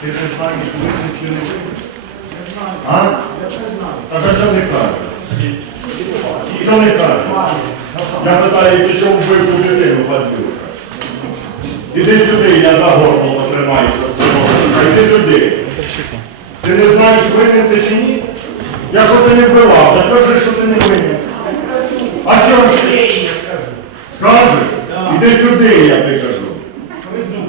Ти не знаєш, винен чи не знаю. А? Так а що не кажеш? Що не кажеш? Я питаю, ти що вбив ту дитину, падлюка? Іди сюди, я за горло потримаюся з тобою. Іди сюди. Ти не знаєш, винен ти чи ні? Я що ти не вбивав, та кажи, що ти не винен. А чого ж ти? Скажеш? Іди сюди, я тобі кажу. Прийду.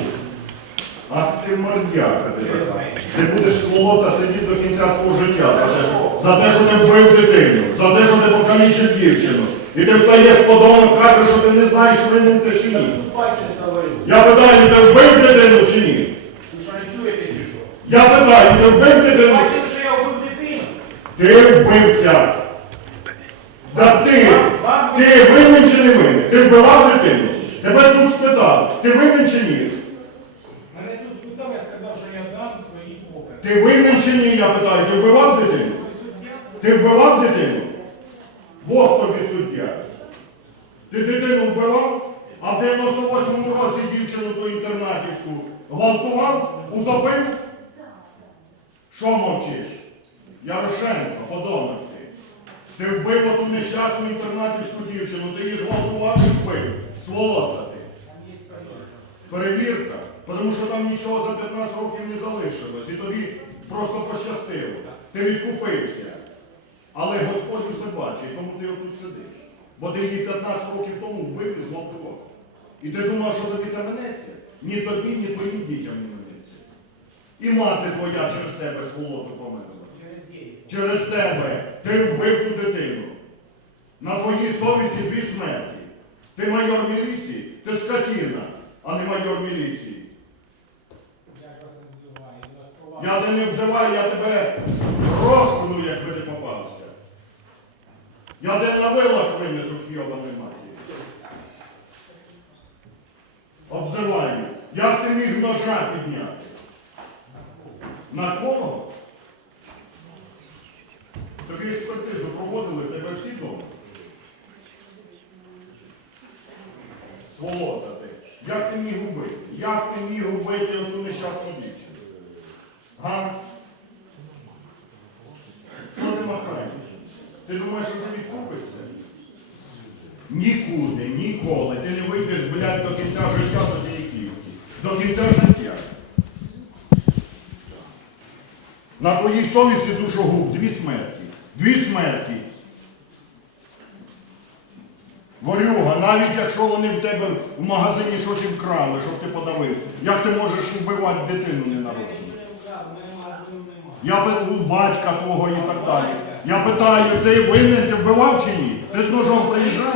А ти мордяка ти така. Ти будеш сволота сидіти до кінця свого життя за те, за те, що ти вбив дитину, за те, що ти покалічив дівчину. І ти встаєш подонок, кажеш, що ти не знаєш, винен ти чи ні. Я питаю, ти вбив дитину чи ні? Що що? Я питаю, ти вбив дитину? Що? Ти вбивця. Да ти, ти винен чи не винен? Ти вбивав дитину? Тебе суд спитав, ти винен чи ні? Мене тут спитав, я сказав, що я дам свої покази. Ти винен чи ні? Я питаю, ти вбивав дитину? Ти вбивав дитину? Бог тобі суддя. Ти дитину вбивав, а в 98-му році дівчину ту інтернатівську гвалтував, утопив? Що мовчиш? Ярошенко, подонок ти. Ти вбив оту нещасну інтернатівську дівчину, ти її зґвалтував і вбив. Сволота ти. Перевірка, тому що там нічого за 15 років не залишилось, і тобі просто пощастило. Ти відкупився. Але Господь усе бачить, тому ти отут сидиш. Бо ти її 15 років тому вбив і зґвалтував. І ти думав, що тобі це минеться? Ні тобі, ні твоїм дітям не минеться. І мати твоя через тебе сволоту померла. Через тебе ти вбив ту дитину. На твоїй совісті дві смерті. Ти майор міліції, ти скотіна, а не майор міліції. Я тебе не обзиваю, я тебе рохну, як попався. Я де на вилах винесу хйобаної матері. Обзиваю. Як ти міг ножа підняти? На кого? Тобі експертизу проводили, тебе всі дома. Сволота ти. Як ти міг убити? Як ти міг убити оту нещасну дівчину? Га? Що ти махаєш? Ти думаєш, що ти відкупишся? Нікуди, ніколи. Ти не вийдеш, блядь, до кінця життя з цієї ківки. До кінця життя. На твоїй совісті душогуб, дві смерті. Дві смерті. Ворюга, навіть якщо вони в тебе в магазині щось вкрали, щоб ти подавився, як ти можеш вбивати дитину ненароджену? Я у батька твого і так далі. Я питаю, ти винен, ти вбивав чи ні? Ти з ножом приїжджав?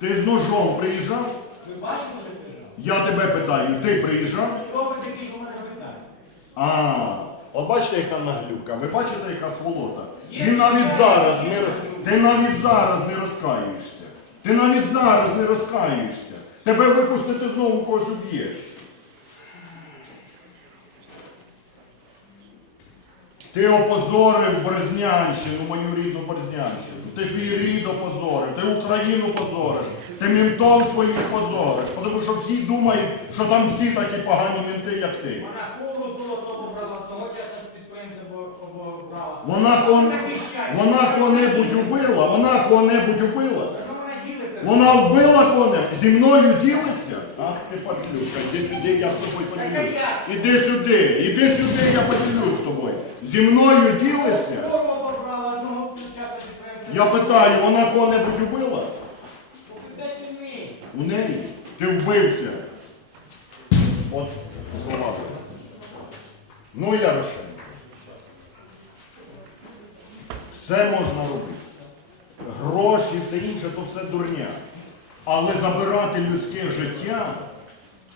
Ти з ножом приїжджав? Ви бачите, що приїжджав? Я тебе питаю, ти приїжджав? А, от бачите, яка наглюка, ви бачите, яка сволота. Він навіть зараз не ти навіть зараз не розкаєшся. Ти навіть зараз не розкаєшся. Тебе випустити знову когось уб'єш. Ти опозорив Березнянщину, мою рідну Березнянщину. Ти свій рід опозорив, ти Україну позориш, ти ментов своїх позориш. Тому що всі думають, що там всі такі погані менти, як ти. Вона хуру золотого брала, того часу підприємця обрала. Вона кого, вона кого-небудь убила, вона кого-небудь убила. Вона? Вбила кого-небудь, зі мною ділиться. Ах іди сюди, я з тобою поділюсь. Іди сюди, іди сюди, я поділюсь з тобою. Зі мною ділиться. Я питаю, вона кого-небудь убила? У неї ти вбивця. От слова. Ну, я Ярошенко. Все можна робити. Гроші, все інше, то все дурня. Але забирати людське життя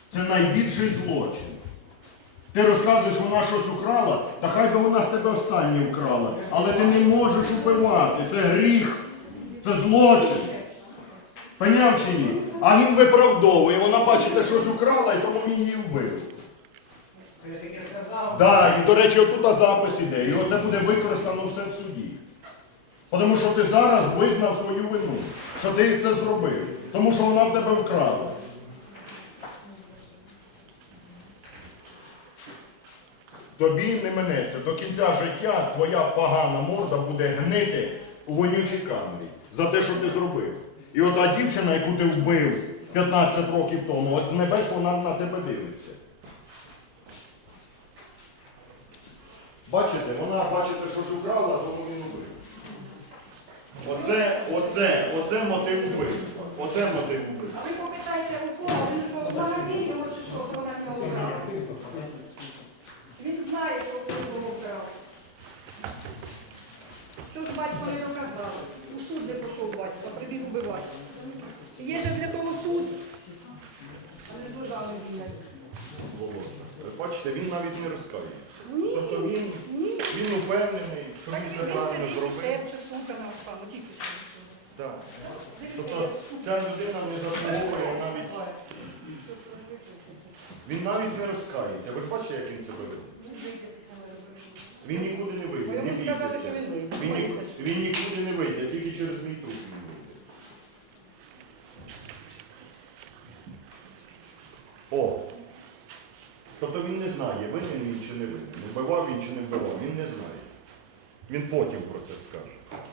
це найбільший злочин. Ти розказуєш, вона щось украла, та хай би вона з тебе останнє вкрала. Але ти не можеш убивати. Це гріх, це злочин. Поняв чи ні? А він виправдовує, вона, бачите, щось украла, і тому він її вбив. Да, і, до речі, отут запис іде, і оце буде використано все в суді. Тому що ти зараз визнав свою вину, що ти це зробив, тому що вона в тебе вкрала. Тобі не минеться. До кінця життя твоя погана морда буде гнити у вонючій камері за те, що ти зробив. І ота дівчина, яку ти вбив 15 років тому, от з небес вона на тебе дивиться. Бачите, вона, бачите, щось украла, тому він убив. Оце, оце, оце мотив вбивства. Оце мотив вбивства. А ви попитайте у кого, він в магазині чи що, що на нього брав? Він знає, що в нього брав. Що ж батько не доказав? У суд не пішов батько, а прибіг убивати. Є же для того суд. А не бюджет. Володя. Бачите, він навіть не. Ні, Тобто він, ні. він упевнений, що Так він він це правильно сидить і зробив. шепче, слухає на тільки що. Так. Тобто ця людина не заслуговує навіть, він навіть не розкається. Ви ж бачите, як він себе веде? Він нікуди не Ви вийде, не йому сказали, бійтеся. що він вийде. Він, ні- Боїтесь. він нікуди не вийде, тільки через мій труп він вийде. О! Тобто він не знає, винен він чи не винен. Вбивав він чи не вбивав, він не знає. Він потім про це скаже.